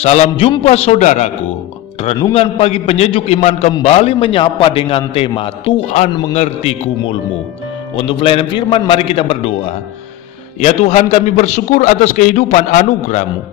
Salam jumpa saudaraku. Renungan pagi penyejuk iman kembali menyapa dengan tema Tuhan mengerti gumulmu. Untuk pelayanan firman, mari kita berdoa. Ya Tuhan, kami bersyukur atas kehidupan anugerah-Mu.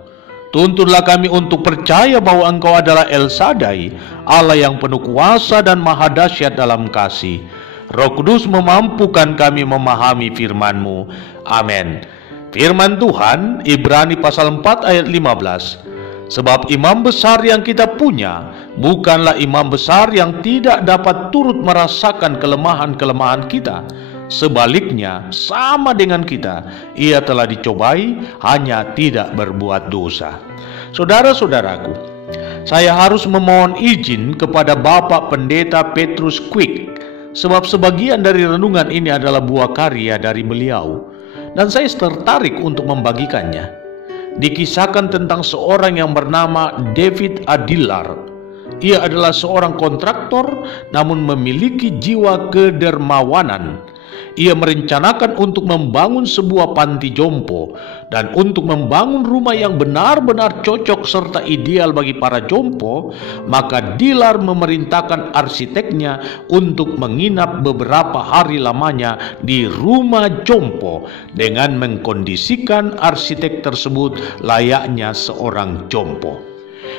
Tuntunlah kami untuk percaya bahwa Engkau adalah El Shaddai, Allah yang penuh kuasa dan maha dahsyat dalam kasih. Roh Kudus memampukan kami memahami firman-Mu. Amin. Firman Tuhan, Ibrani pasal 4 ayat 15. Sebab imam besar yang kita punya bukanlah imam besar yang tidak dapat turut merasakan kelemahan-kelemahan kita. Sebaliknya, sama dengan kita, ia telah dicobai, hanya tidak berbuat dosa. Saudara-saudaraku, saya harus memohon izin kepada Bapak Pendeta Petrus Quick, sebab sebagian dari renungan ini adalah buah karya dari beliau, dan saya tertarik untuk membagikannya. Dikisahkan tentang seorang yang bernama David Adillar. Ia adalah seorang kontraktor namun memiliki jiwa kedermawanan. Ia merencanakan untuk membangun sebuah panti jompo dan untuk membangun rumah yang benar-benar cocok serta ideal bagi para jompo, maka Dillar memerintahkan arsiteknya untuk menginap beberapa hari lamanya di rumah jompo dengan mengkondisikan arsitek tersebut layaknya seorang jompo.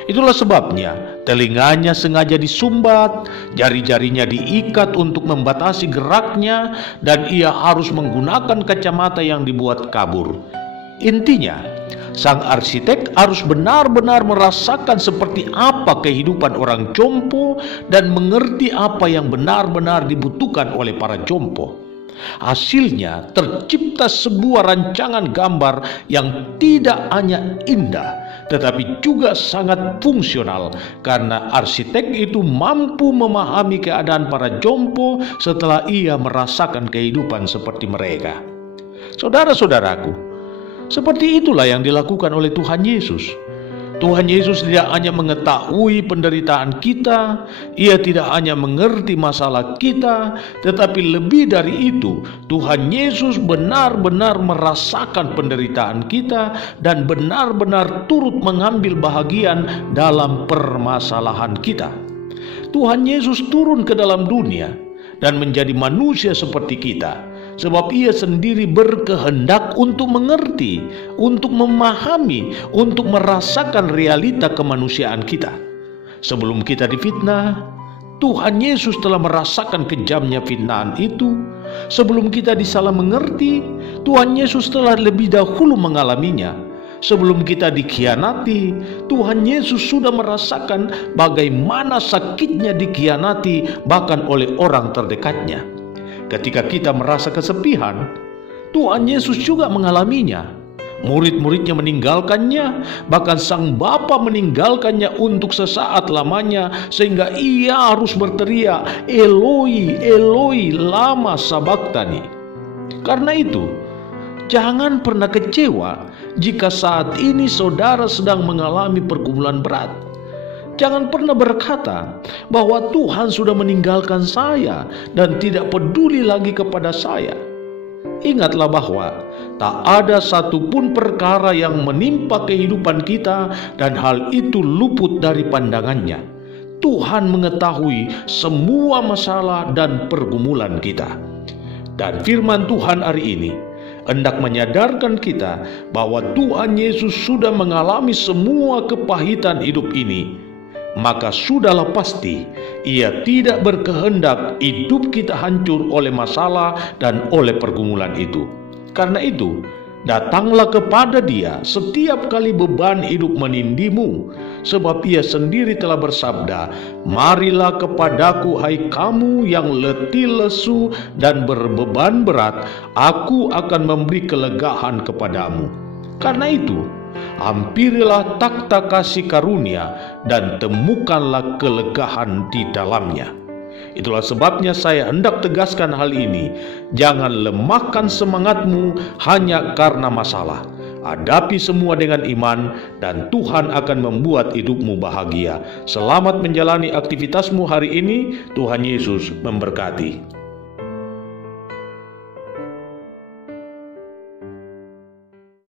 Itulah sebabnya telinganya sengaja disumbat, jari-jarinya diikat untuk membatasi geraknya, dan ia harus menggunakan kacamata yang dibuat kabur. Intinya, sang arsitek harus benar-benar merasakan seperti apa kehidupan orang jompo dan mengerti apa yang benar-benar dibutuhkan oleh para jompo. Hasilnya tercipta sebuah rancangan gambar yang tidak hanya indah tetapi juga sangat fungsional, karena arsitek itu mampu memahami keadaan para jompo setelah ia merasakan kehidupan seperti mereka. Saudara-saudaraku, seperti itulah yang dilakukan oleh Tuhan Yesus. Tuhan Yesus tidak hanya mengetahui penderitaan kita, Ia tidak hanya mengerti masalah kita, tetapi lebih dari itu, Tuhan Yesus benar-benar merasakan penderitaan kita dan benar-benar turut mengambil bahagian dalam permasalahan kita. Tuhan Yesus turun ke dalam dunia dan menjadi manusia seperti kita. Sebab ia sendiri berkehendak untuk mengerti, untuk memahami, untuk merasakan realita kemanusiaan kita. Sebelum kita difitnah, Tuhan Yesus telah merasakan kejamnya fitnahan itu. Sebelum kita disalah mengerti, Tuhan Yesus telah lebih dahulu mengalaminya. Sebelum kita dikhianati, Tuhan Yesus sudah merasakan bagaimana sakitnya dikhianati bahkan oleh orang terdekatnya. Ketika kita merasa kesepian, Tuhan Yesus juga mengalaminya. Murid-muridnya meninggalkannya, bahkan sang Bapa meninggalkannya untuk sesaat lamanya, sehingga ia harus berteriak, Eloi, Eloi, lama sabachthani. Karena itu, jangan pernah kecewa jika saat ini saudara sedang mengalami pergumulan berat. Jangan pernah berkata bahwa Tuhan sudah meninggalkan saya dan tidak peduli lagi kepada saya. Ingatlah bahwa tak ada satupun perkara yang menimpa kehidupan kita dan hal itu luput dari pandangannya. Tuhan mengetahui semua masalah dan pergumulan kita. Dan firman Tuhan hari ini hendak menyadarkan kita bahwa Tuhan Yesus sudah mengalami semua kepahitan hidup ini. Maka sudahlah pasti Ia tidak berkehendak hidup kita hancur oleh masalah dan oleh pergumulan itu. Karena itu, datanglah kepada Dia setiap kali beban hidup menindimu, sebab Ia sendiri telah bersabda, marilah kepadaku hai kamu yang letih lesu dan berbeban berat, aku akan memberi kelegaan kepadamu. Karena itu, hampirilah takhta kasih karunia dan temukanlah kelegaan di dalamnya. Itulah sebabnya saya hendak tegaskan hal ini. Jangan lemahkan semangatmu hanya karena masalah. Hadapi semua dengan iman dan Tuhan akan membuat hidupmu bahagia. Selamat menjalani aktivitasmu hari ini. Tuhan Yesus memberkati.